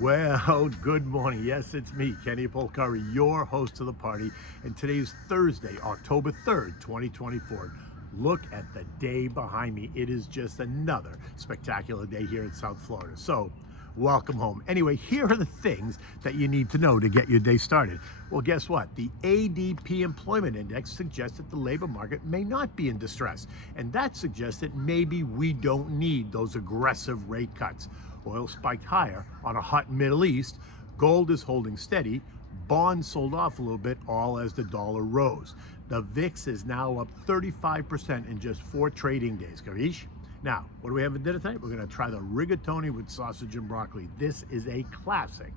Well, good morning. Yes, it's me, ěŽǐ, your host of the party. And today is Thursday, October 3rd, 2024. Look at the day behind me. It is just another spectacular day here in South Florida. So, welcome home. Anyway, here are the things that you need to know to get your day started. Well, guess what? The ADP employment index suggests that the labor market may not be in distress. And that suggests that maybe we don't need those aggressive rate cuts. Oil spiked higher on a hot Middle East. Gold is holding steady. Bonds sold off a little bit, all as the dollar rose. The VIX is now up 35% in just 4 trading days. ěŽǐ? Now, what do we have for dinner tonight? We're going to try the rigatoni with sausage and broccoli. This is a classic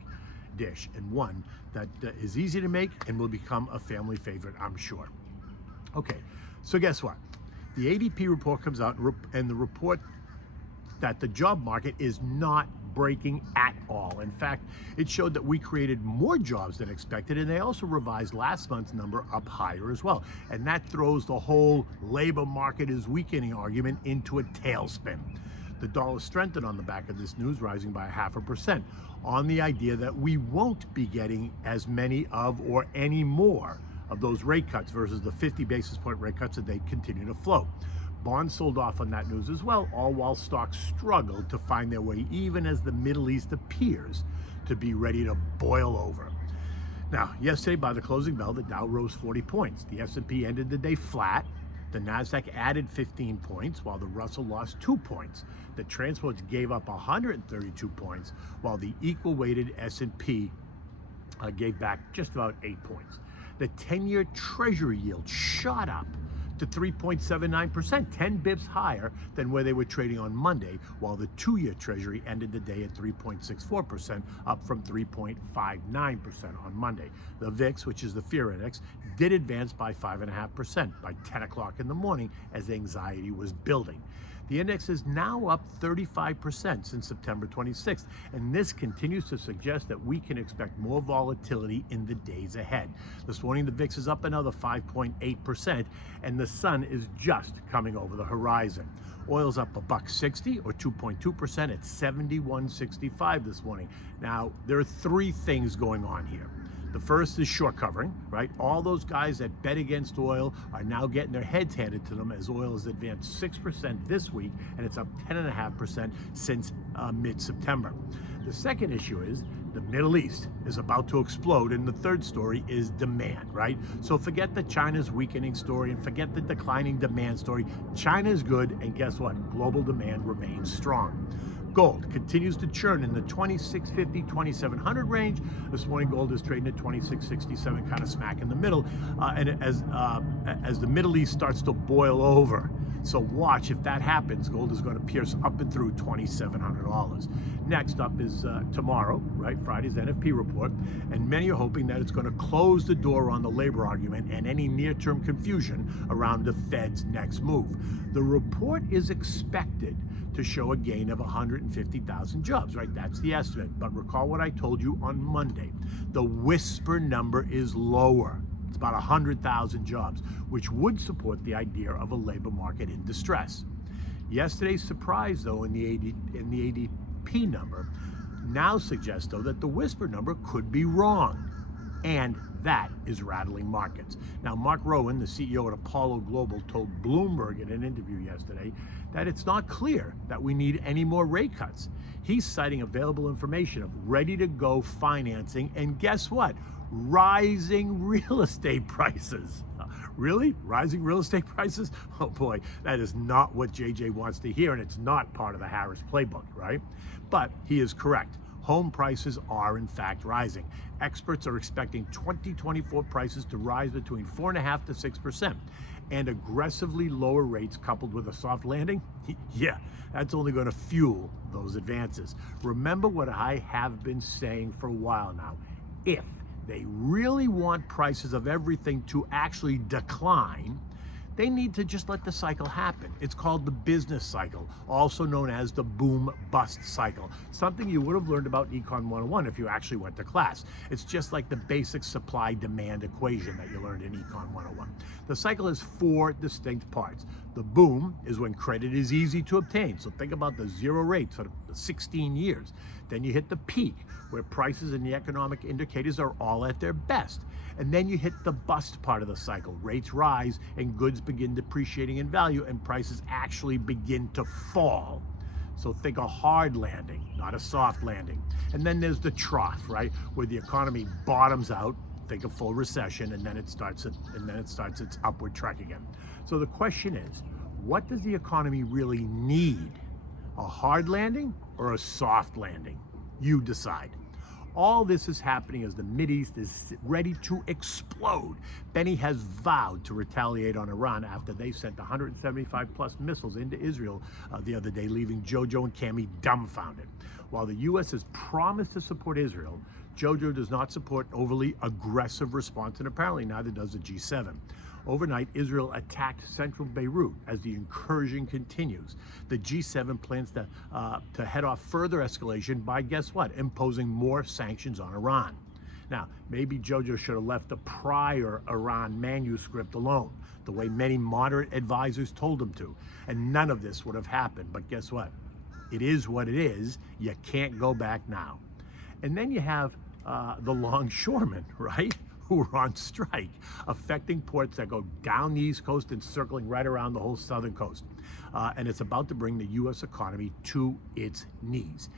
dish and one that is easy to make and will become a family favorite, I'm sure. Okay, so guess what? The ADP report comes out, and the report that the job market is not breaking at all. In fact, it showed that we created more jobs than expected, and they also revised last month's number up higher as well. And that throws the whole labor market is weakening argument into a tailspin. The dollar strengthened on the back of this news, rising by 0.5% on the idea that we won't be getting as many of or any more of those rate cuts versus the 50 basis point rate cuts that they continue to float. Bonds sold off on that news as well, all while stocks struggled to find their way, even as the Middle East appears to be ready to boil over. Now, yesterday by the closing bell, the Dow rose 40 points. The S&P ended the day flat. The Nasdaq added 15 points, while the Russell lost 2 points. The transports gave up 132 points, while the equal-weighted S&P gave back just about 8 points. The 10-year Treasury yield shot up to 3.79%, 10 bips higher than where they were trading on Monday, while the 2-year Treasury ended the day at 3.64%, up from 3.59% on Monday. The VIX, which is the fear index, did advance by 5.5% by 10 o'clock in the morning as anxiety was building. The index is now up 35% since September 26th, and this continues to suggest that we can expect more volatility in the days ahead. This morning, the VIX is up another 5.8%, and the sun is just coming over the horizon. Oil's up $1.60 or 2.2% at 71.65 this morning. Now, there are 3 things going on here. The first is short covering, right? All those guys that bet against oil are now getting their heads handed to them as oil has advanced 6% this week, and it's up 10.5% since mid-September. The second issue is the Middle East is about to explode, and the third story is demand, right? So forget the China's weakening story and forget the declining demand story. China is good, and guess what? Global demand remains strong. Gold continues to churn in the 2650, 2700 range. This morning, gold is trading at 2667, kind of smack in the middle. And as the Middle East starts to boil over, so watch, if that happens, gold is going to pierce up and through $2,700. Next up is tomorrow, right? Friday's NFP report, and many are hoping that it's going to close the door on the labor argument and any near-term confusion around the Fed's next move. The report is expected to show a gain of 150,000 jobs, right? That's the estimate. But recall what I told you on Monday. The whisper number is lower. It's about 100,000 jobs, which would support the idea of a labor market in distress. Yesterday's surprise, though, in the ADP number now suggests, though, that the whisper number could be wrong. And that is rattling markets. Now, Mark Rowan, the CEO at Apollo Global, told Bloomberg in an interview yesterday that it's not clear that we need any more rate cuts. He's citing available information of ready-to-go financing, and guess what? Rising real estate prices. Really? Rising real estate prices? Oh boy, that is not what ＪJ wants to hear, and it's not part of the Harris playbook, right? But he is correct. Home prices are in fact rising. Experts are expecting 2024 prices to rise between 4.5% to 6%. And aggressively lower rates coupled with a soft landing, yeah, that's only going to fuel those advances. Remember what I have been saying for a while now. If they really want prices of everything to actually decline, they need to just let the cycle happen. It's called the business cycle, also known as the boom-bust cycle. Something you would have learned about Econ 101 if you actually went to class. It's just like the basic supply-demand equation that you learned in Econ 101. The cycle has 4 distinct parts. The boom is when credit is easy to obtain. So think about the zero rates 16 years. Then you hit the peak where prices and the economic indicators are all at their best. And then you hit the bust part of the cycle. Rates rise and goods begin depreciating in value and prices actually begin to fall. So think a hard landing, not a soft landing. And then there's the trough, right? Where the economy bottoms out, think a full recession, and then it starts its upward trek again. So the question is, what does the economy really need? A hard landing or a soft landing? You decide. All this is happening as the Mideast is ready to explode. Benny has vowed to retaliate on Iran after they sent 175 plus missiles into Israel the other day, leaving JoJo and Cammy dumbfounded. While the U.S. has promised to support Israel, JoJo does not support overly aggressive response, and apparently neither does the G7. Overnight, Israel attacked central Beirut as the incursion continues. The G7 plans to head off further escalation by, guess what, imposing more sanctions on Iran. Now, maybe JoJo should have left the prior Iran manuscript alone, the way many moderate advisors told him to, and none of this would have happened. But guess what? It is what it is. You can't go back now. And then you have the longshoremen, right? Who are on strike, affecting ports that go down the East Coast and circling right around the whole southern coast. And it's about to bring the U.S. economy to its knees.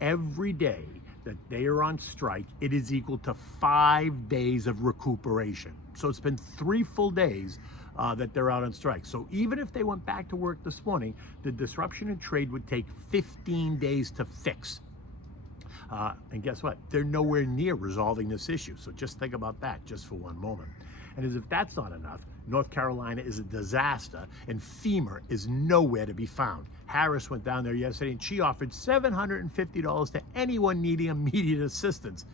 Every day that they are on strike, it is equal to 5 days of recuperation. So it's been 3 full days that they're out on strike. So even if they went back to work this morning, the disruption in trade would take 15 days to fix. And guess what? They're nowhere near resolving this issue. So just think about that just for one moment. And as if that's not enough, North Carolina is a disaster and FEMA is nowhere to be found. Harris went down there yesterday and she offered $750 to anyone needing immediate assistance.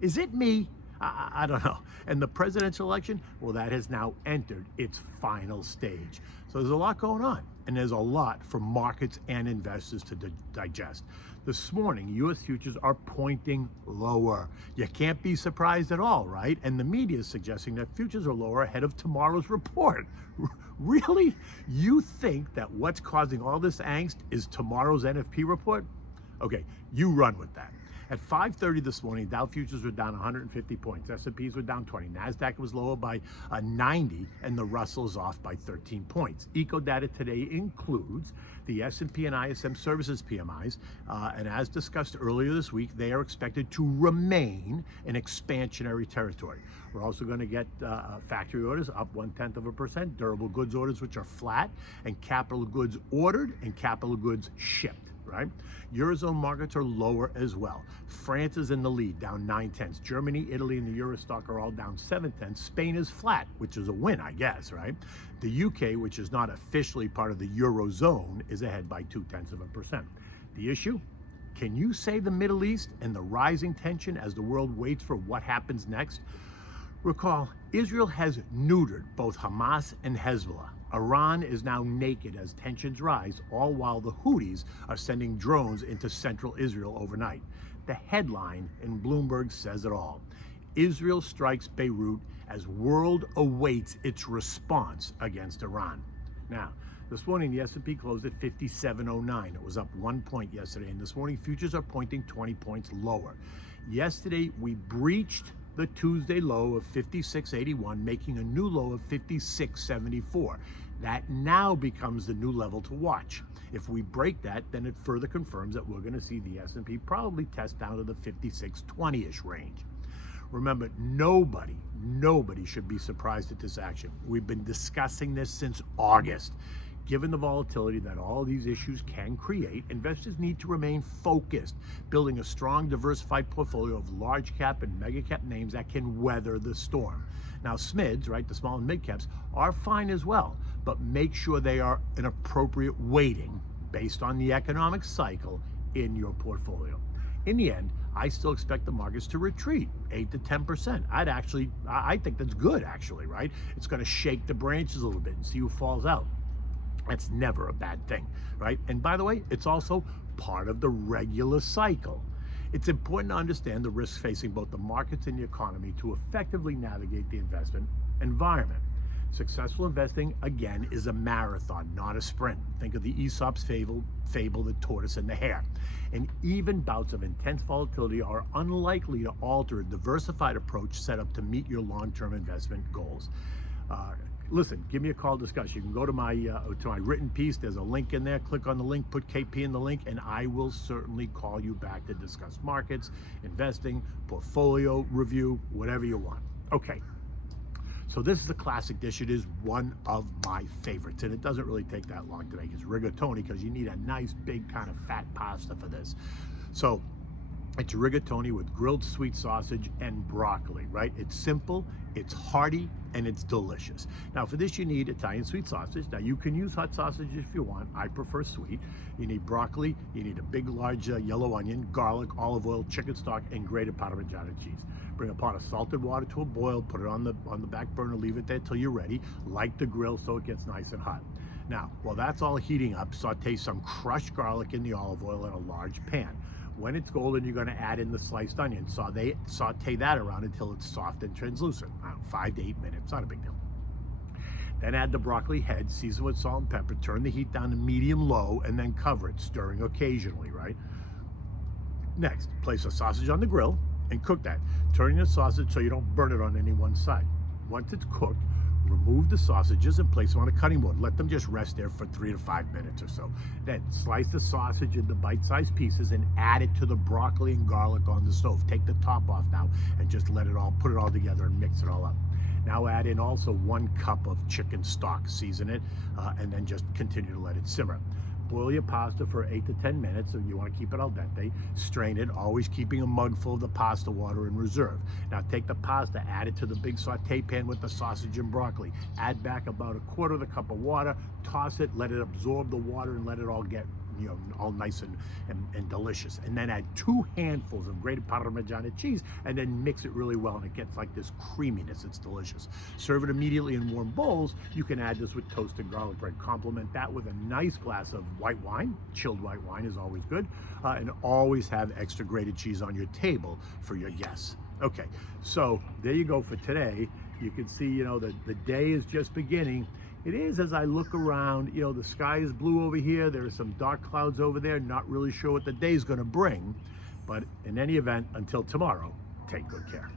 Is it me? I don't know. And the presidential election, well, that has now entered its final stage. So there's a lot going on, and there's a lot for markets and investors to digest. This morning, U.S. futures are pointing lower. You can't be surprised at all, right? And the media is suggesting that futures are lower ahead of tomorrow's report. Really? You think that what's causing all this angst is tomorrow's NFP report? Okay, you run with that. At 5:30 this morning, Dow futures were down 150 points. S&Ps were down 20. NASDAQ was lower by 90, and the Russell's off by 13 points. Eco data today includes the S&P and ISM services PMIs, and as discussed earlier this week, they are expected to remain in expansionary territory. We're also going to get factory orders up 0.1%, durable goods orders, which are flat, and capital goods ordered and capital goods shipped. Right? Eurozone markets are lower as well. France is in the lead, down 0.9. Germany, Italy, and the Eurostock are all down 0.7. Spain is flat, which is a win, I guess, right? The UK, which is not officially part of the Eurozone, is ahead by 0.2%. The issue? Can you say the Middle East and the rising tension as the world waits for what happens next? Recall, Israel has neutered both Hamas and Hezbollah. Iran is now naked as tensions rise, all while the Houthis are sending drones into central Israel overnight. The headline in Bloomberg says it all. Israel strikes Beirut as world awaits its response against Iran. Now, this morning the S&P closed at 57.09. It was up 1 point yesterday, and this morning futures are pointing 20 points lower. Yesterday we breached the Tuesday low of 56.81, making a new low of 56.74. That now becomes the new level to watch. If we break that, then it further confirms that we're going to see the S&P probably test down to the 56.20-ish range. Remember, nobody should be surprised at this action. We've been discussing this since August. Given the volatility that all these issues can create, investors need to remain focused, building a strong, diversified portfolio of large cap and mega cap names that can weather the storm. Now, SMIDs, right, the small and mid caps, are fine as well, but make sure they are an appropriate weighting based on the economic cycle in your portfolio. In the end, I still expect the markets to retreat 8 to 10%. I think that's good, actually, right? It's going to shake the branches a little bit and see who falls out. That's never a bad thing, right? And by the way, it's also part of the regular cycle. It's important to understand the risks facing both the markets and the economy to effectively navigate the investment environment. Successful investing, again, is a marathon, not a sprint. Think of the Aesop's fable, the tortoise and the hare. And even bouts of intense volatility are unlikely to alter a diversified approach set up to meet your long-term investment goals. Listen, give me a call, discuss. You can go to my written piece. There's a link in there. Click on the link, put KP in the link, and I will certainly call you back to discuss markets, investing, portfolio review, whatever you want. Okay. So this is a classic dish. It is one of my favorites, and it doesn't really take that long today. It's rigatoni, because you need a nice big kind of fat pasta for this. So it's rigatoni with grilled sweet sausage and broccoli, right? It's simple, it's hearty, and it's delicious. Now for this you need Italian sweet sausage. Now you can use hot sausage if you want. I prefer sweet. You need broccoli, you need a big large yellow onion, garlic, olive oil, chicken stock, and grated Parmigiano cheese. Bring a pot of salted water to a boil, put it on the back burner, leave it there till you're ready. Light the grill so it gets nice and hot. Now, while that's all heating up, saute some crushed garlic in the olive oil in a large pan. When it's golden, you're going to add in the sliced onion. Saute that around until it's soft and translucent. 5 to 8 minutes, not a big deal. Then add the broccoli head, season with salt and pepper, turn the heat down to medium-low, and then cover it, stirring occasionally, right? Next, place a sausage on the grill and cook that, turning the sausage so you don't burn it on any one side. Once it's cooked, remove the sausages and place them on a cutting board. Let them just rest there for 3 to 5 minutes or so. Then slice the sausage into bite-sized pieces and add it to the broccoli and garlic on the stove. Take the top off now and just put it all together and mix it all up. Now add in also 1 cup of chicken stock, season it, and then just continue to let it simmer. Boil your pasta for 8 to 10 minutes, so you want to keep it al dente. Strain it, always keeping a mug full of the pasta water in reserve. Now take the pasta, add it to the big saute pan with the sausage and broccoli. Add back about 1/4 of the cup of water, toss it, let it absorb the water, and let it all get all nice and delicious. And then add 2 handfuls of grated Parmigiano cheese, and then mix it really well, and it gets like this creaminess. It's delicious. Serve it immediately in warm bowls. You can add this with toasted garlic bread. Complement that with a nice glass of white wine. Chilled white wine is always good. And always have extra grated cheese on your table for your guests. Okay, so there you go for today. You can see, the day is just beginning. It is, as I look around, the sky is blue over here. There are some dark clouds over there. Not really sure what the day's going to bring. But in any event, until tomorrow, take good care.